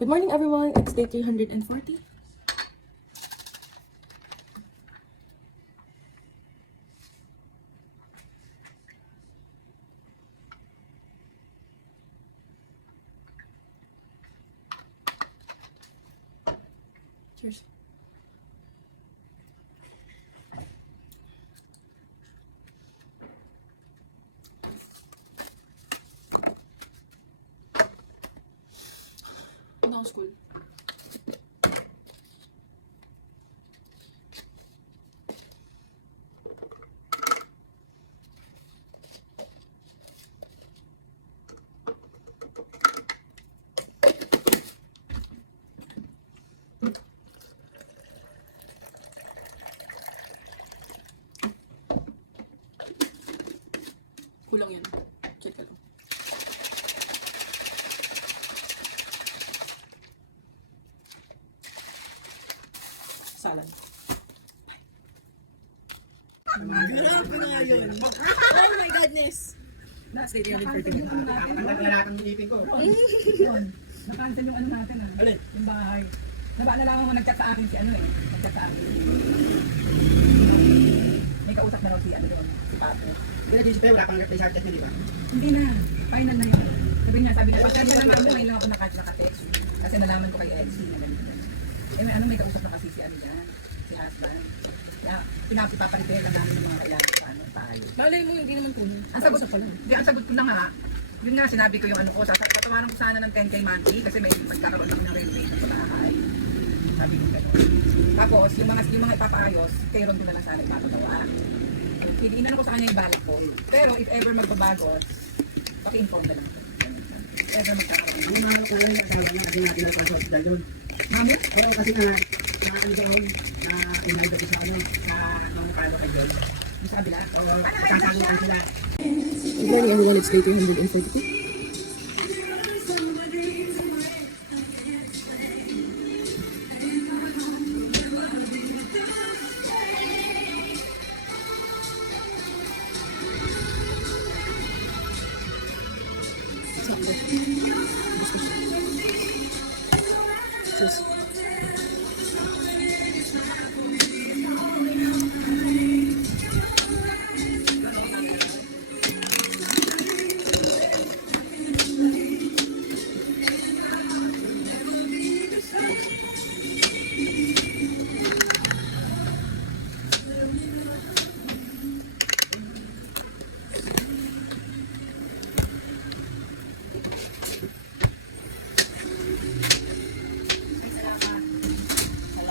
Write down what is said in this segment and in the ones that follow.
Good morning, everyone. It's day 340. Cheers. No school. Kulang yan. Check ka lang. Salad. Grabe na yun. Oh my goodness. Last day, 330 na. Nakalakang nilipin ko. Yun. Na-cancel yung ano natin ah. Alin? Yung bahay. Naalala mo nag-chat sa akin si ano eh. Nag-chat sa akin. May kausap na raw si ano doon. Si Papo. Hindi na Jessica, wala pang result test niya, di ba? Hindi na. Final na yun. Sabi niya, pasensya na lang mo. Ngayon lang ako nakatext. Kasi nalaman ko kay Elsie na ganito. Eh may ano, may kausap na kasi si ano yan. Si husband. Kaya pinapaparipin lang namin yung mga kailangan sa ano, tayo. Malay mo, hindi naman kunin. Ang sagot ko lang. Hindi, ang sagot ko lang ha. Yun nga, sinabi ko yung ano ko. Tatawaran ko sana ng 10K monthly kasi may magkakaroon ako ng renovation sa bahay. Sabi ko gano'n. Tapos, yung mga ipapaayos, kay Ron ko na lang sana ipapagawa. Inano ko sa kanya yung balak ko. Pero if ever magbabago, paki-inform na lang ako. If ever magkakaroon. Yung mga ko lang yung asawa niya kasi natin na sa hospital doon. Mami? Oo, kasi na ano doon, na inaldo ko sa ano, sa mga kano kay Joy. Yung sa kabila? Oo, kasasalukan sila. Good morning, everyone. It's day 342. Cheers.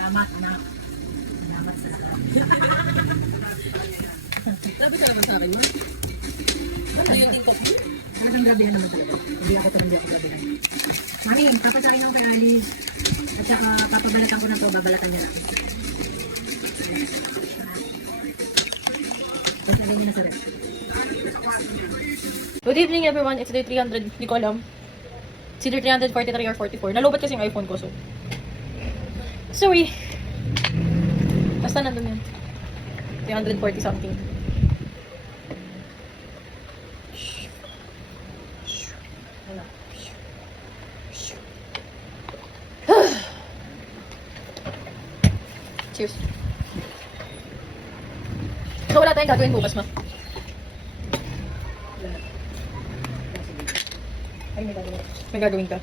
Salamat, anak. Salamat sa lahat. Grabe ka naman sa akin, no? Ano yung TikTok mo? Talagang grabehan naman talaga. Hindi ako grabehan. Mami, papasakin ako kay Alice. At saka papabalatan ko na to, babalatan niya na. Kasi alin niya na sa rep. Good evening, everyone. It's day 300. Hindi ko alam. It's either 343 or 44. Nalobat kasi yung iPhone ko, so. Sorry. Basta nandun yun. 340 something. Wala. Cheers. So, wala tayong gagawin bukas, ma. Ay, may gagawin. May gagawin ka.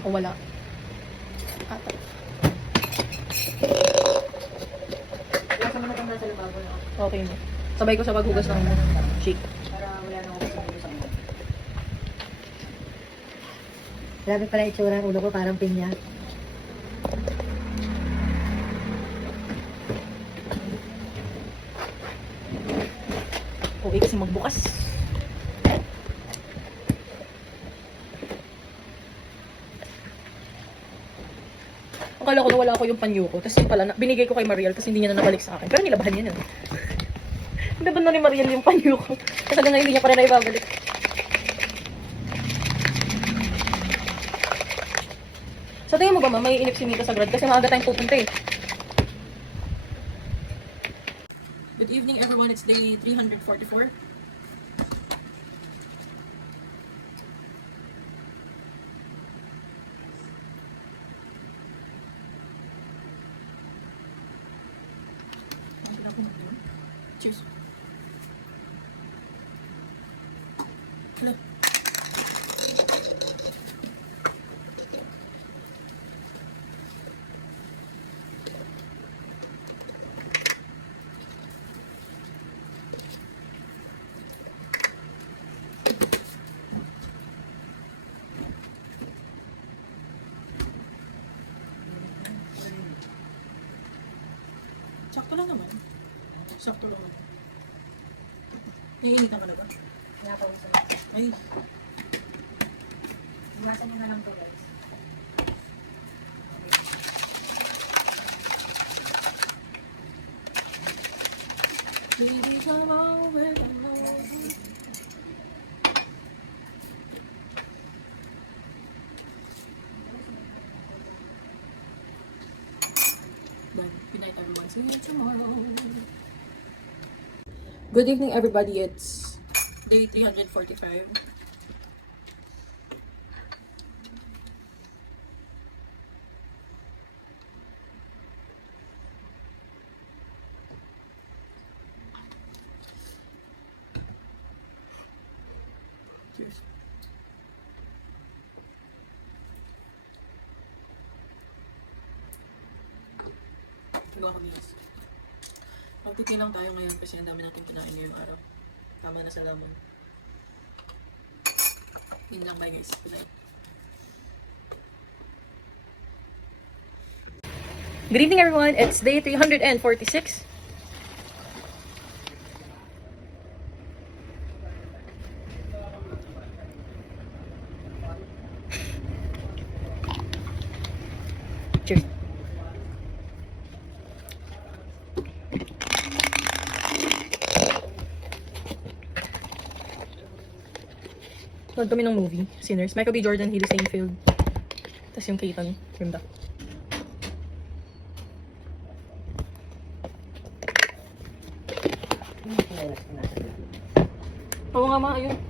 O wala. Ata. Lasa mo na kang nasa lababo na. Okay na. Sabay ko sa paghugas ng shake. Para wala na ako sa ulo sa mga. Grabe pala itsura ng ulo ko, parang pinya. Okay kasi magbukas. Akala ko na wala ko yung panyo ko. Tapos yun pala, binigay ko kay Mariel kasi hindi niya na nabalik sa akin. Pero nilabahan niya na. Nilaban na ni Mariel yung panyo ko. Kasi hanggang ngayon hindi niya pa rin na ibabalik. Sa tingin mo ba, may inip si Mika sa grad? Kasi maaga tayong pupunta eh. Good evening everyone, it's day 344. Cheers. Hello. Sakto lang naman. Sakto lang naman. Naiinitan ka na ba? Pinapawisan. Ay, Iwasan nyo na lang to guys. baby, come over and over. Then, good night everyone. See you tomorrow. Good evening everybody. It's day 345. Cheers. Higa kami guys. Magtitilang tayo ngayon kasi ang dami natin kinain ngayong araw. Tama na sa laman. Yun lang, bye guys. Good night. Good evening everyone. It's day 346. Cheers. Nanood kami ng movie, Sinners. Michael B. Jordan, Haley Steinfeld. Tapos yung Keaton, yung Duck. Oo nga ma, ayun.